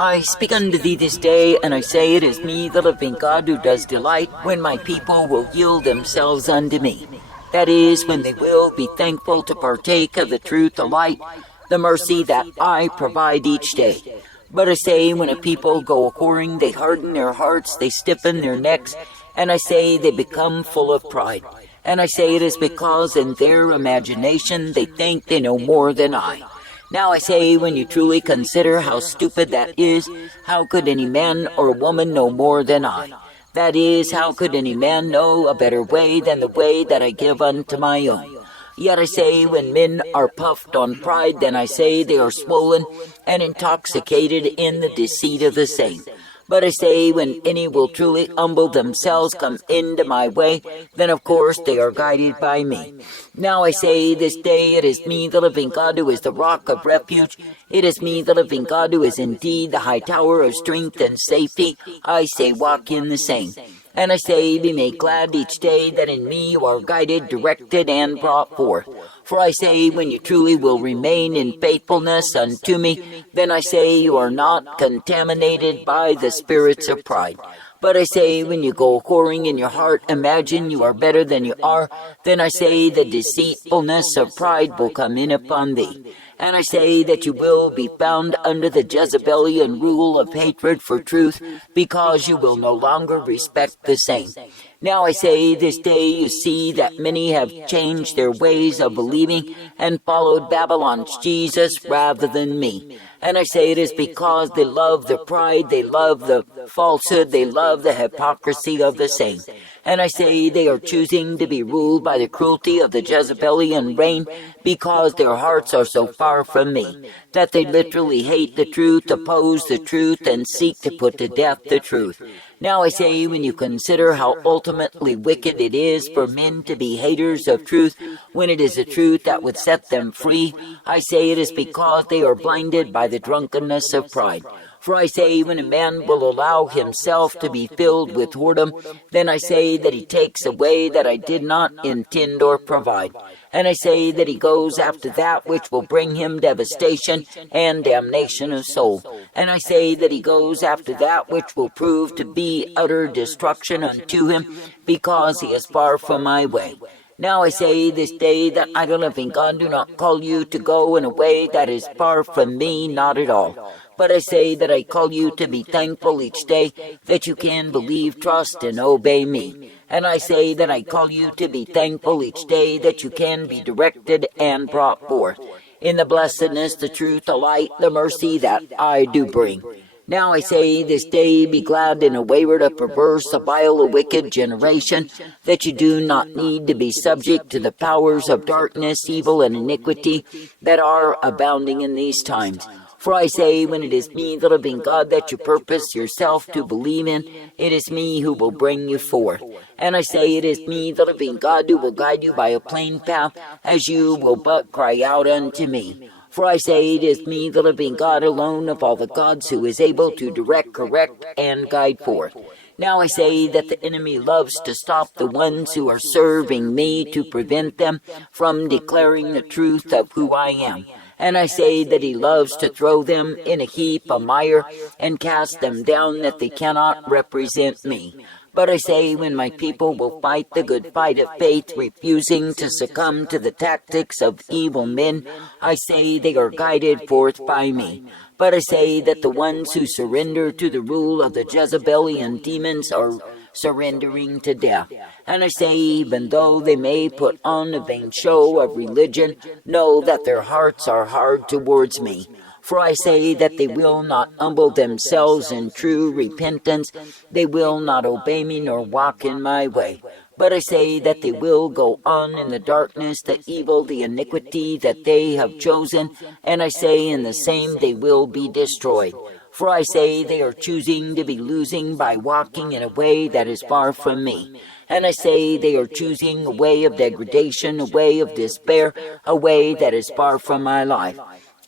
I speak unto thee this day, and I say, it is me, the living God, who does delight when my people will yield themselves unto me. That is, when they will be thankful to partake of the truth, the light, the mercy that I provide each day. But I say, when a people go a-whoring, they harden their hearts, they stiffen their necks, and I say they become full of pride. And I say it is because in their imagination they think they know more than I. Now I say, when you truly consider how stupid that is, how could any man or woman know more than I? That is, how could any man know a better way than the way that I give unto my own? Yet I say, when men are puffed on pride, then I say they are swollen and intoxicated in the deceit of the same. But I say, when any will truly humble themselves, come into my way, then of course they are guided by me. Now I say, this day it is me, the living God, who is the rock of refuge. It is me, the living God, who is indeed the high tower of strength and safety. I say, walk in the same. And I say, be made glad each day that in me you are guided, directed, and brought forth. For I say, when you truly will remain in faithfulness unto me, then I say you are not contaminated by the spirits of pride. But I say, when you go whoring in your heart, imagine you are better than you are, then I say the deceitfulness of pride will come in upon thee. And I say that you will be found under the Jezebelian rule of hatred for truth, because you will no longer respect the same. Now I say, this day you see that many have changed their ways of believing and followed Babylon's Jesus rather than me. And I say it is because they love the pride, they love the falsehood, they love the hypocrisy of the same. And I say they are choosing to be ruled by the cruelty of the Jezebelian reign, because their hearts are so far from me, that they literally hate the truth, oppose the truth, and seek to put to death the truth. Now I say, when you consider how ultimately wicked it is for men to be haters of truth, when it is the truth that would set them free, I say it is because they are blinded by the drunkenness of pride. For I say, when a man will allow himself to be filled with whoredom, then I say that he takes away that I did not intend or provide. And I say that he goes after that which will bring him devastation and damnation of soul. And I say that he goes after that which will prove to be utter destruction unto him, because he is far from my way. Now I say this day that I, the living God, do not call you to go in a way that is far from me, not at all. But I say that I call you to be thankful each day that you can believe, trust, and obey me. And I say that I call you to be thankful each day that you can be directed and brought forth in the blessedness, the truth, the light, the mercy that I do bring. Now I say this day, be glad in a wayward, a perverse, a vile, a wicked generation, that you do not need to be subject to the powers of darkness, evil, and iniquity that are abounding in these times. For I say, when it is me, the living God, that you purpose yourself to believe in, it is me who will bring you forth. And I say, it is me, the living God, who will guide you by a plain path, as you will but cry out unto me. For I say, it is me, the living God alone of all the gods, who is able to direct, correct, and guide forth. Now I say that the enemy loves to stop the ones who are serving me, to prevent them from declaring the truth of who I am. And I say that he loves to throw them in a heap of mire and cast them down, that they cannot represent me. But I say, when my people will fight the good fight of faith, refusing to succumb to the tactics of evil men, I say they are guided forth by me. But I say that the ones who surrender to the rule of the Jezebelian demons are surrendering to death. And I say, even though they may put on a vain show of religion, know that their hearts are hard towards me. For I say that they will not humble themselves in true repentance, they will not obey me nor walk in my way. But I say that they will go on in the darkness, the evil, the iniquity that they have chosen, and I say in the same they will be destroyed. For I say they are choosing to be losing by walking in a way that is far from me. And I say they are choosing a way of degradation, a way of despair, a way that is far from my life.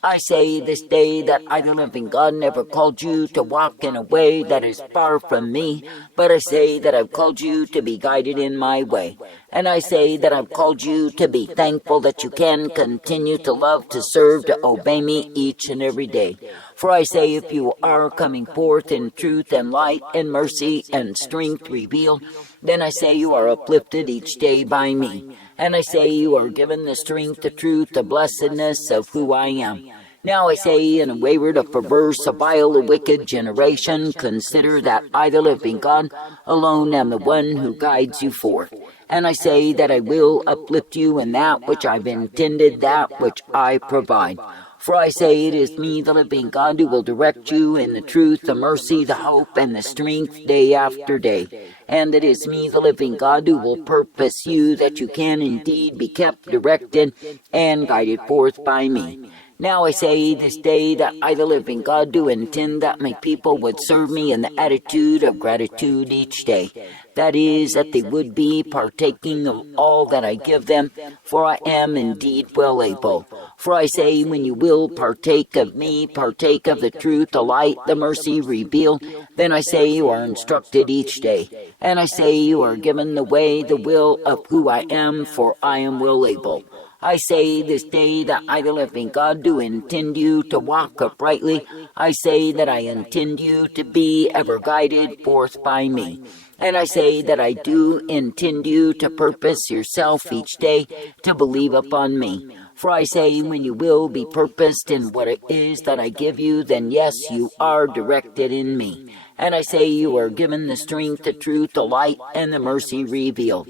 I say this day that I, the living God, never called you to walk in a way that is far from me, but I say that I've called you to be guided in my way. And I say that I've called you to be thankful that you can continue to love, to serve, to obey me each and every day. For I say if you are coming forth in truth and light and mercy and strength revealed, then I say you are uplifted each day by me. And I say you are given the strength, the truth, the blessedness of who I am. Now I say, in a wayward, a perverse, a vile, a wicked generation, consider that I, the living God, alone am the one who guides you forth. And I say that I will uplift you in that which I've intended, that which I provide. For I say it is me, the living God, who will direct you in the truth, the mercy, the hope, and the strength day after day. And it is me, the living God, who will purpose you that you can indeed be kept, directed, and guided forth by me. Now I say this day that I, the living God, do intend that my people would serve me in the attitude of gratitude each day. That is, that they would be partaking of all that I give them, for I am indeed well able. For I say, when you will partake of me, partake of the truth, the light, the mercy revealed, then I say you are instructed each day. And I say you are given the way, the will of who I am, for I am well able. I say this day that I, the living God, do intend you to walk uprightly. I say that I intend you to be ever guided forth by me. And I say that I do intend you to purpose yourself each day to believe upon me. For I say, when you will be purposed in what it is that I give you, then yes, you are directed in me. And I say you are given the strength, the truth, the light, and the mercy revealed.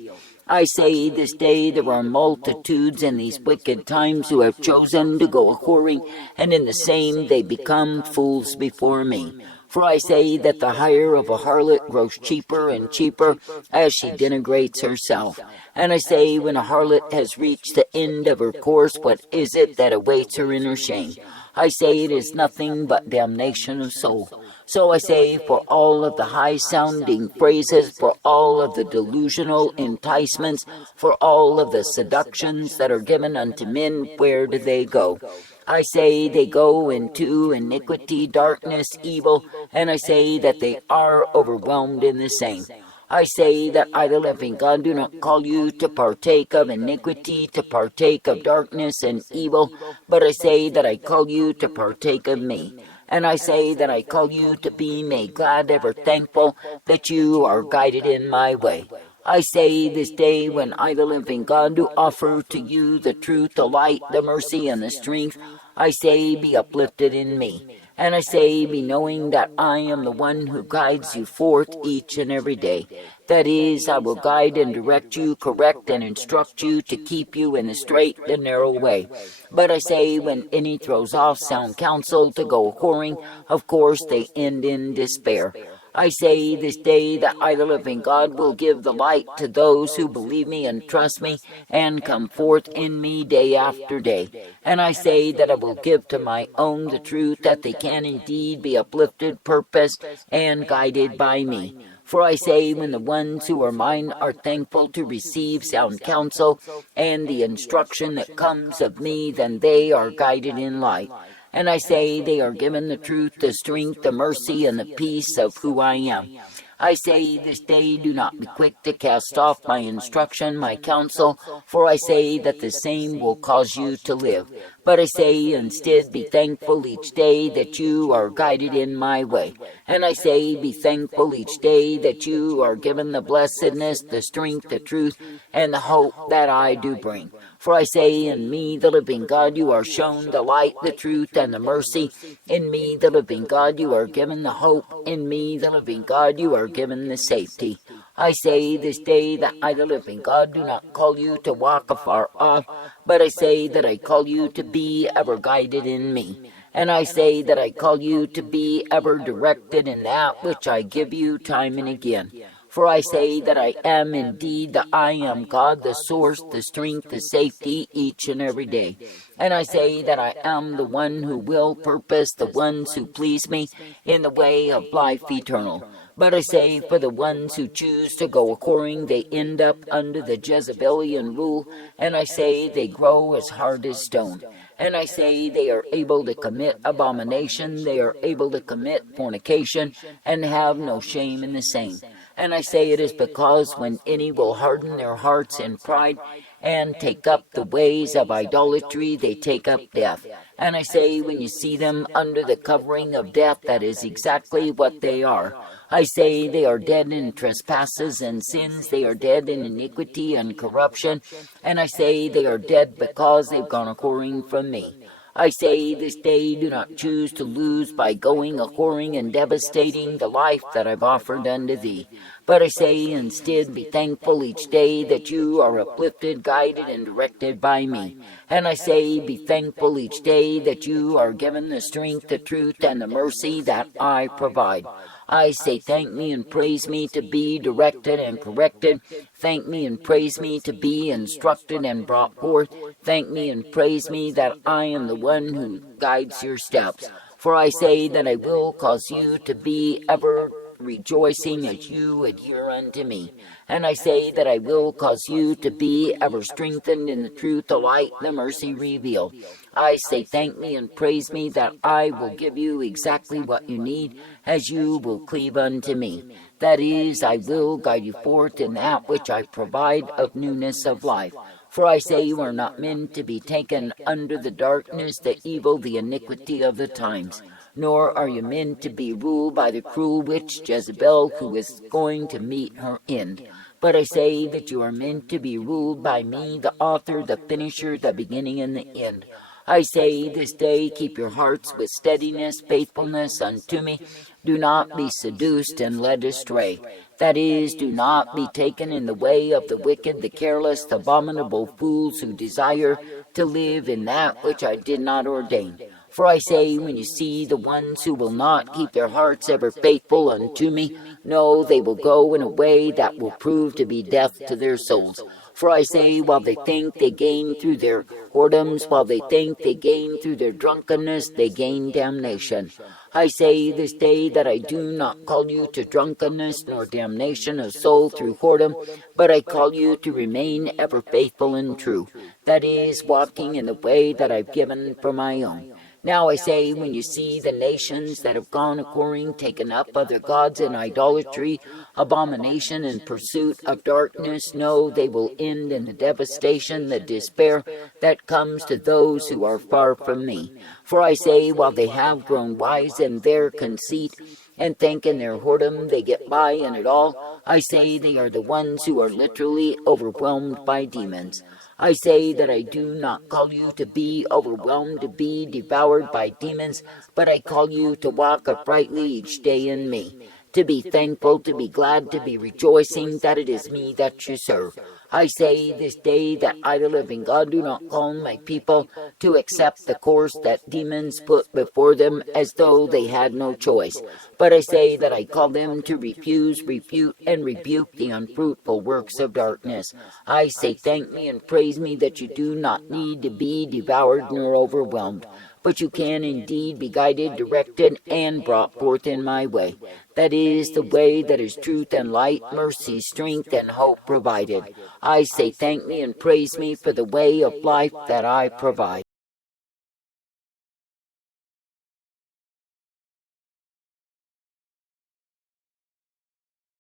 I say this day there are multitudes in these wicked times who have chosen to go a-whoring, and in the same they become fools before me. For I say that the hire of a harlot grows cheaper and cheaper as she denigrates herself. And I say when a harlot has reached the end of her course, what is it that awaits her in her shame? I say it is nothing but damnation of soul. So I say, for all of the high-sounding phrases, for all of the delusional enticements, for all of the seductions that are given unto men, where do they go? I say they go into iniquity, darkness, evil, and I say that they are overwhelmed in the same. I say that I, the living God, do not call you to partake of iniquity, to partake of darkness and evil, but I say that I call you to partake of me. And I say that I call you to be made glad, ever thankful that you are guided in my way. I say this day when I, the living God, do offer to you the truth, the light, the mercy, and the strength, I say be uplifted in me. And I say, be knowing that I am the one who guides you forth each and every day. That is, I will guide and direct you, correct and instruct you to keep you in the straight and narrow way. But I say, when any throws off sound counsel to go a-whoring, of course they end in despair. I say this day that I, the living God, will give the light to those who believe me and trust me and come forth in me day after day. And I say that I will give to my own the truth that they can indeed be uplifted, purposed, and guided by me. For I say, when the ones who are mine are thankful to receive sound counsel and the instruction that comes of me, then they are guided in light. And I say they are given the truth, the strength, the mercy, and the peace of who I am. I say this day, do not be quick to cast off my instruction, my counsel, for I say that the same will cause you to live. But I say instead, be thankful each day that you are guided in my way. And I say, be thankful each day that you are given the blessedness, the strength, the truth, and the hope that I do bring. For I say, in me, the living God, you are shown the light, the truth, and the mercy. In me, the living God, you are given the hope. In me, the living God, you are given the safety. I say this day that I, the living God, do not call you to walk afar off, but I say that I call you to be ever guided in me. And I say that I call you to be ever directed in that which I give you time and again. For I say that I am indeed the I am God, the source, the strength, the safety, each and every day. And I say that I am the one who will purpose the ones who please me in the way of life eternal. But I say, for the ones who choose to go a-whoring, they end up under the Jezebelian rule, and I say they grow as hard as stone. And I say they are able to commit abomination, they are able to commit fornication, and have no shame in the same. And I say it is because when any will harden their hearts in pride, and take up the ways of idolatry, they take up death. And I say, when you see them under the covering of death, that is exactly what they are. I say they are dead in trespasses and sins, they are dead in iniquity and corruption, and I say they are dead because they've gone a-whoring from me. I say this day do not choose to lose by going a-whoring and devastating the life that I've offered unto thee. But I say instead be thankful each day that you are uplifted, guided, and directed by me. And I say be thankful each day that you are given the strength, the truth, and the mercy that I provide. I say thank me and praise me to be directed and corrected. Thank me and praise me to be instructed and brought forth. Thank me and praise me that I am the one who guides your steps. For I say that I will cause you to be ever rejoicing as you adhere unto me. And I say that I will cause you to be ever strengthened in the truth, the light, the mercy revealed. I say thank me and praise me that I will give you exactly what you need as you will cleave unto me. That is, I will guide you forth in that which I provide of newness of life. For I say you are not meant to be taken under the darkness, the evil, the iniquity of the times. Nor are you meant to be ruled by the cruel witch Jezebel, who is going to meet her end. But I say that you are meant to be ruled by me, the author, the finisher, the beginning, and the end. I say this day keep your hearts with steadiness, faithfulness unto me. Do not be seduced and led astray. That is, do not be taken in the way of the wicked, the careless, the abominable fools who desire to live in that which I did not ordain. For I say, when you see the ones who will not keep their hearts ever faithful unto me, no, they will go in a way that will prove to be death to their souls. For I say, while they think they gain through their whoredoms, while they think they gain through their drunkenness, they gain damnation. I say this day that I do not call you to drunkenness nor damnation of soul through whoredom, but I call you to remain ever faithful and true. That is, walking in the way that I've given for my own. Now I say, when you see the nations that have gone a-whoring, taken up other gods in idolatry, abomination, and pursuit of darkness, know they will end in the devastation, the despair that comes to those who are far from me. For I say, while they have grown wise in their conceit, and think in their whoredom they get by in it all, I say they are the ones who are literally overwhelmed by demons. I say that I do not call you to be overwhelmed, to be devoured by demons, but I call you to walk uprightly each day in me, to be thankful, to be glad, to be rejoicing that it is me that you serve. I say this day that I, the living God, do not call my people to accept the course that demons put before them as though they had no choice. But I say that I call them to refuse, refute, and rebuke the unfruitful works of darkness. I say thank me and praise me that you do not need to be devoured nor overwhelmed, but you can indeed be guided, directed, and brought forth in my way. That is the way that is truth and light, mercy, strength, and hope provided. I say thank me and praise me for the way of life that I provide.